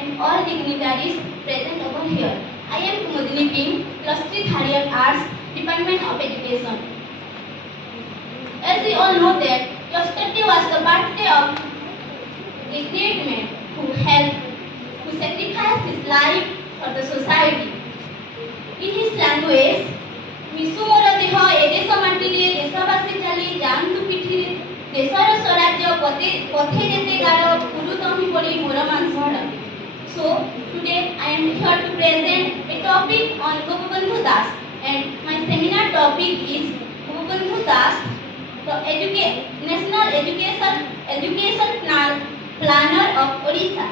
and all dignitaries present over here. I am Kumudini Ping, plus 3 third year Arts, Department of Education. As we all know that yesterday was the birthday of a great man who sacrificed his life for the society. In his language, ମିଶୁ ମୋର ଦେହ ଏ ଦେଶ ମାଟିରେ ଦେଶବାସୀ ଚାଲି ଯାଆନ୍ତୁ ପିଠିରେ ଦେଶର ସ୍ୱରାଜ୍ୟ ପଥେ ଯେତେ ଗାର ପୁରୁ ତହିଁ ପଡ଼ି ମୋର ମାଂସ ହାଡ଼. So today I am here to present a topic on Gopabandhu Das, and my seminar topic is Gopabandhu Das, the National Education Planner of Odisha.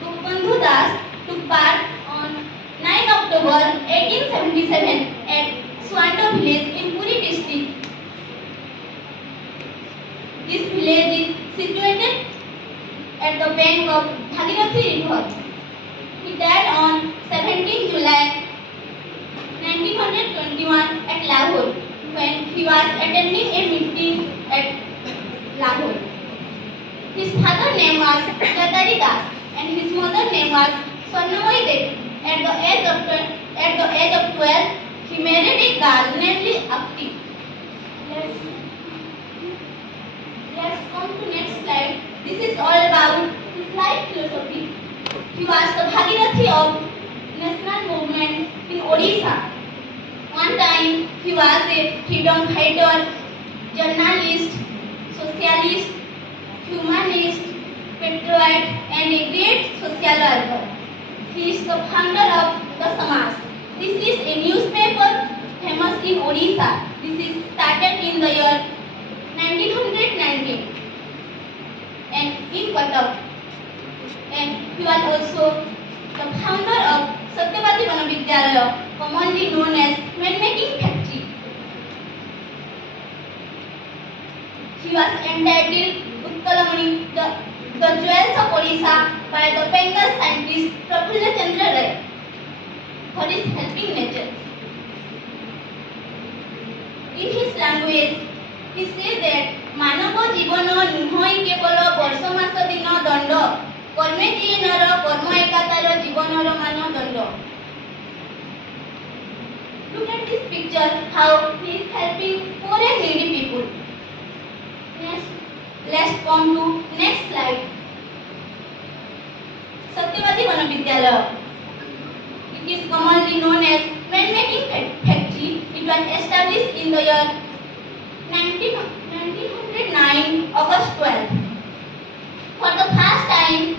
Gopabandhu Das took part on 9 October 1877 at Swanto village in Puri district. This village is situated at the bank of Bhagirathi river. He died on 17 July 1921 at Lahore when he was attending a meeting at Lahore. His father's name was Gatari Das and his mother's name was Swarnamoyi Devi. At the age of 12, he married a girl named Akti. Let's come to next slide. This is all about his life philosophy. He was the Bhagirathi of national movement in Odisha. One time, he was a freedom fighter, journalist, socialist, humanist, patriot, and a great social worker. He is the founder of the Samaj. This is a newspaper famous in Odisha. This is started in the year 1919 and in Cuttack. And he was also the founder of Satyavati Vanavidyalaya, commonly known as Pen-making Factory. He was entitled Utkalamani, the Jewels of Odisha, by the Bengal scientist Prafulla Chandra Ray for his helping nature. In his language, he says that Manava Jivana Nuhoi Kevalo Borso Masa Dino Dando Korme Jiye Nara Korma Ekatara Jivanara Mano Dando. Look at this picture, how he is helping poor and needy people. Let's come to next slide. Satyavati Vanavidyalaya. It is commonly known as Pen-making Factory. It was established in the year 1909, August 12. For the first time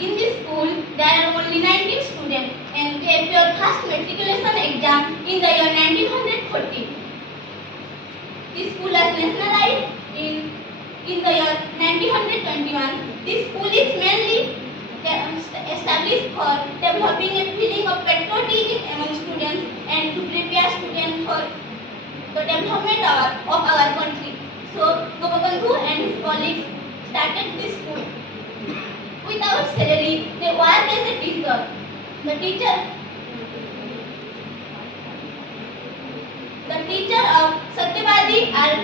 in this school, there are only 19 students and they appeared first matriculation exam in the year 1940. This school was nationalized in the year 1921. This school is mainly established for developing a feeling of patriotism among students and to prepare students for the development of our country. So, Gopabandhu and his colleagues started this school. Without salary, they worked as a teacher. The teacher of Satyavati are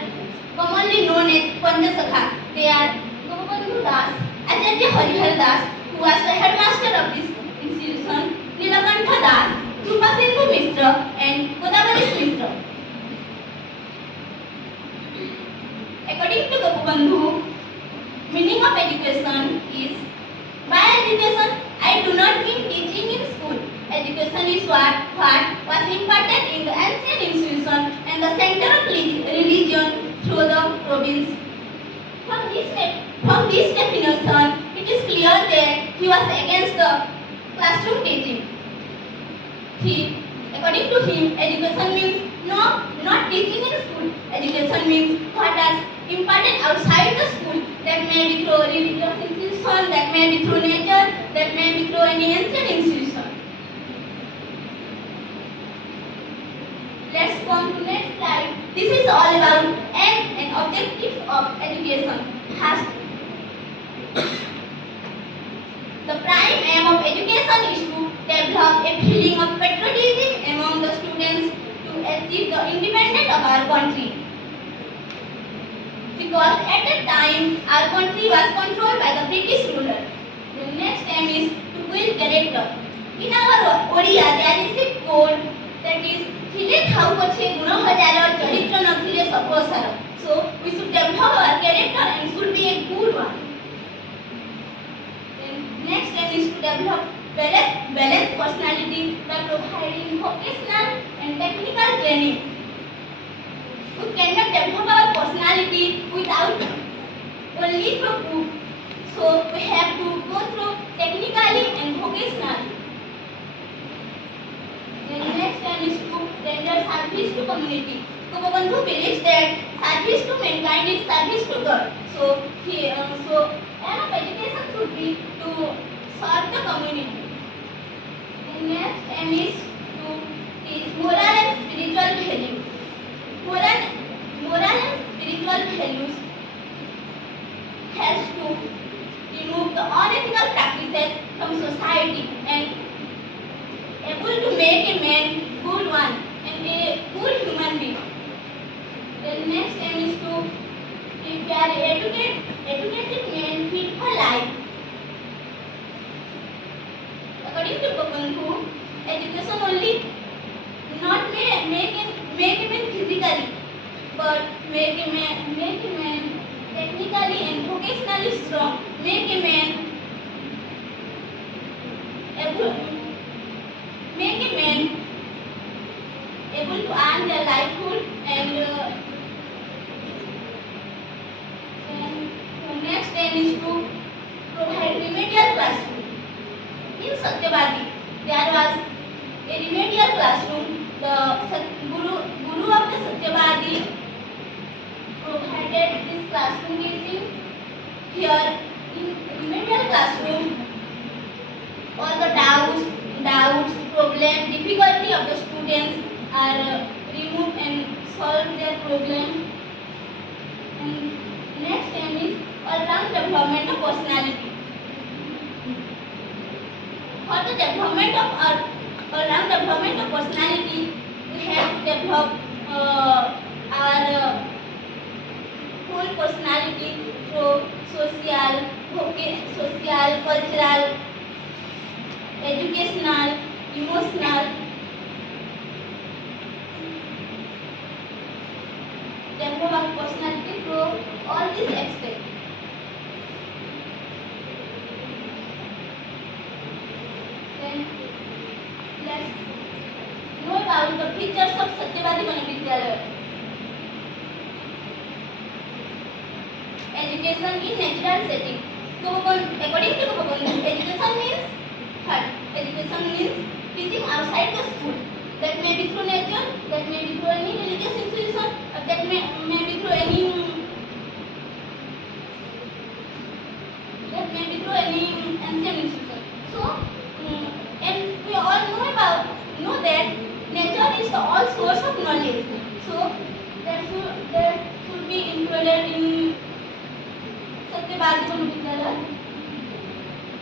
commonly known as Panchasakha. They are Gopabandhu Das, Acharya Harihar Das, who was the headmaster of this institution, Nilakantha Das, Krupasindhu Mishra, and Godavari Mishra. According to Gopabandhu, meaning of education is, by education, I do not mean teaching in school. Education is what was imparted in the ancient institution and the center of religion through the province. From this definition, it is clear that he was against the classroom teaching. According to him, education means not teaching in school. Education means what is imparted outside the school. That may be through religious institution, that may be through nature, that may be through any ancient institution. Let's come to next slide. This is all about aim and objectives of education. First, the prime aim of education is to develop a feeling of patriotism among the students, to independence of our country. Because at that time our country was controlled by the British ruler. The next time is to build character. In our Odia there is a code that is Hile thau pache guna hajara charitra nathile sapasara. So we should develop our character and should be a good one. Then next time is to develop balanced personality by providing vocational and technical training. We cannot develop our personality without only through book. So we have to go through technically and vocationally. The next one is to render service to community. Gopabandhu believes that service to mankind is service to God. So aim of education should be to serve the community. The next aim is to teach moral and spiritual values. Moral and spiritual values helps to remove the unethical practices from society and able to make a man good one and a good human being. The next aim is to prepare educated men fit for life. According to Gopabandhu, education only not make a man physically, but make a man technically and vocationally strong. Make a man able to earn their livelihood and next aim is to provide remedial classroom. In Satyavadi, there was a remedial classroom. The Guru of the Satyavadi provided this classroom teaching. Here in remedial classroom, all the doubts, problem, difficulty of the students are removed and solve their problem. And next aim is all-round development of personality. For the development of all-round development of personality, we have to develop our whole personality through social, cultural, educational, emotional. Develop our personality through all these aspects. Then let's know about the features of Satyavadi Manovidyalaya. Education in natural setting. So according to Gopabandhu, education means third. Education means teaching outside the school. That may be through nature, that may be through any religious institution, or that may be through any ancient institution. So and we all know that nature is the all source of knowledge. So that should be included in Satyavadi Manovidyalaya.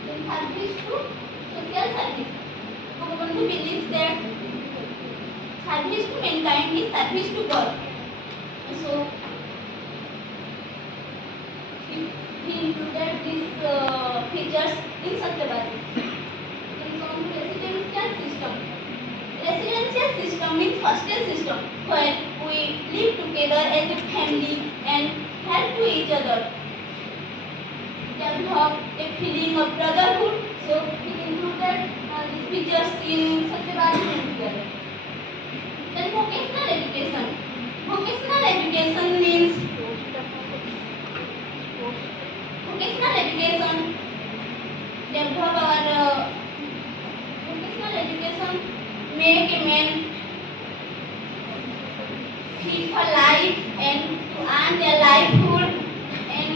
Then service to social service. Gopabandhu believes that service to mankind is service to God. So he included these features in Satyavadi. Then come to residential system. Residential system means hostel system where we live together as a family and help to each other. Develop a feeling of brotherhood. So he included these features in Satyavadi Manovidyalaya. Then vocational education. Vocational education means vocational education develop our vocational education make a man fit for life and to earn their livelihood and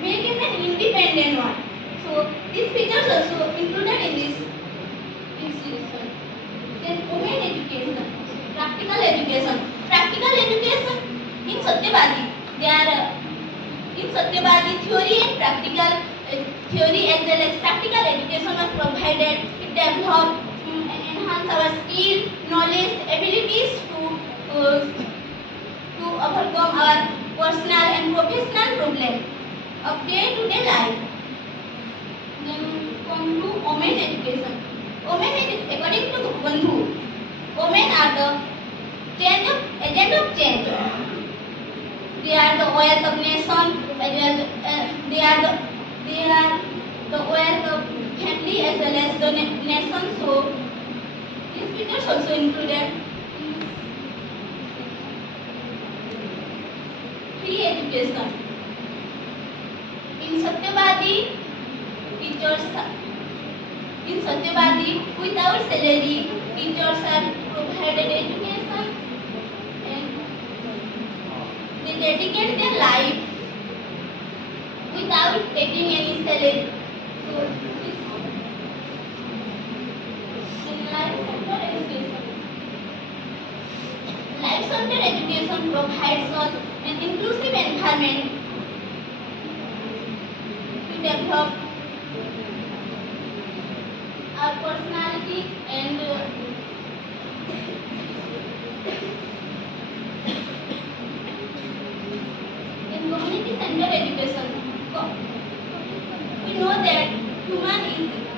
make a man independent one. So these features also included in this institution. Then women education. Practical education. Practical education in Satyavadi. In Satyavadi, theory and practical theory as well as practical education was provided. It developed and enhance our skill, knowledge, abilities to schools to overcome our personal and professional problems of day-to-day life. Then come to women education. According to Bandhu, women are the agent of change. They are the wealth of nation. They are the wealth of family as well as the nation. So these figures also included free education. In Satyavadi, without salary, teachers are provided education and they dedicate their life without taking any salary. So, in life center education provides us an inclusive environment to develop our personality and in community center education, we know that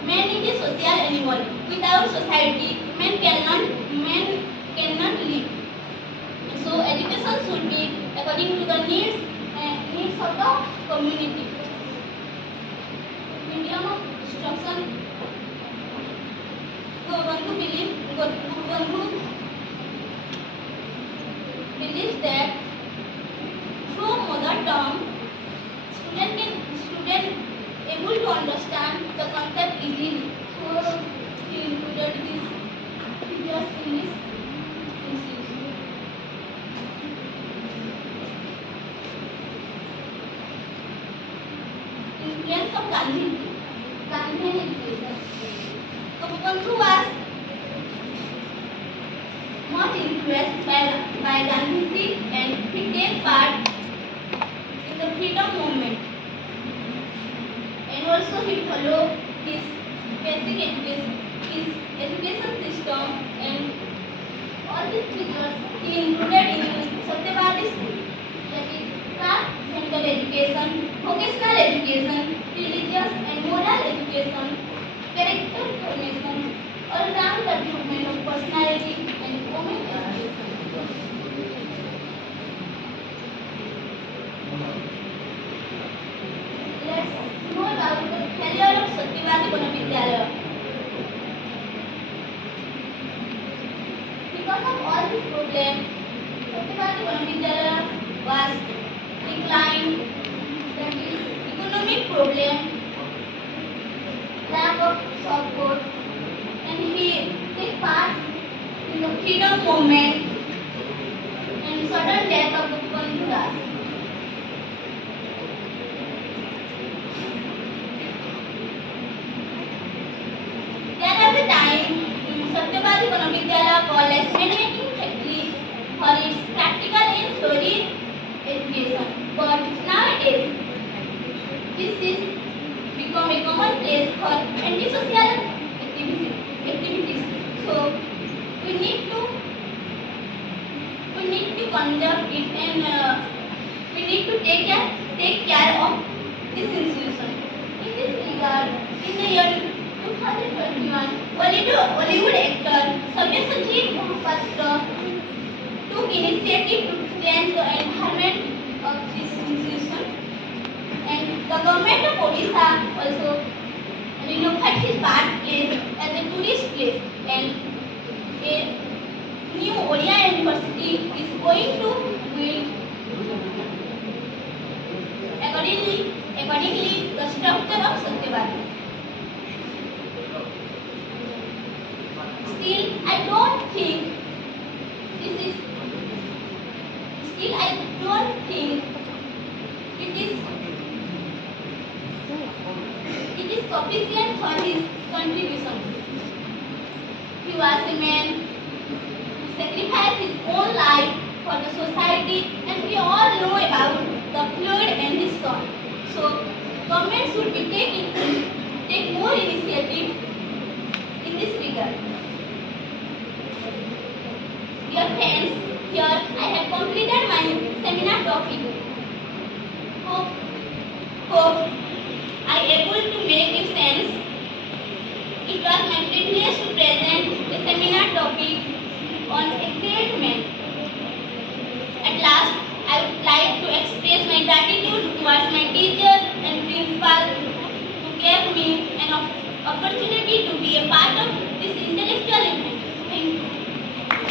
man is a social animal. Without society, man cannot live. So education should be according to the needs of the community. Medium of instruction. Gopalbandhu believes that through mother tongue, student able to understand the concept easily. So he included these figures in this institute. Influence of Gandhi education. Gopalbandhu was much influenced by Gandhiji and he took part in the freedom movement. And also he followed his education system and all these figures he included in Satyavadi school. That is class central education, vocational education, religious and moral education, character formation, all-round development of personality and women education. Let's know about the failure of Satyavadi Vidyalaya. Because of all these problems, Satyavadi Vidyalaya was declined. That is economic problem, lack of support, and he took part in the freedom movement and sudden death of the Bandhu Das. Then at the time, Satyavadi Vidyalaya College making factory for its practical and theory education. But nowadays, this is become a common place for antisocial activities. So we need to conduct it and we need to take care of this institution. In this regard, in the year 2021, Bollywood actor Sabyasachi Mohapatra took initiative to change the environment of this institution, and the government of Odisha also relocated his birthplace as a tourist place, and a new Odia University is going to build. Accordingly, the structure of Satyavadi. Still, I don't think it is sufficient for his contribution. He was a man who sacrificed his own life for the society, and we all know about the flood and his son. So, government should be take more initiative in this regard. Dear friends, here I have completed my seminar topic. Hope I able to make it sense. It was my privilege to present the seminar topic on engagement. At last, I would like to express my gratitude towards my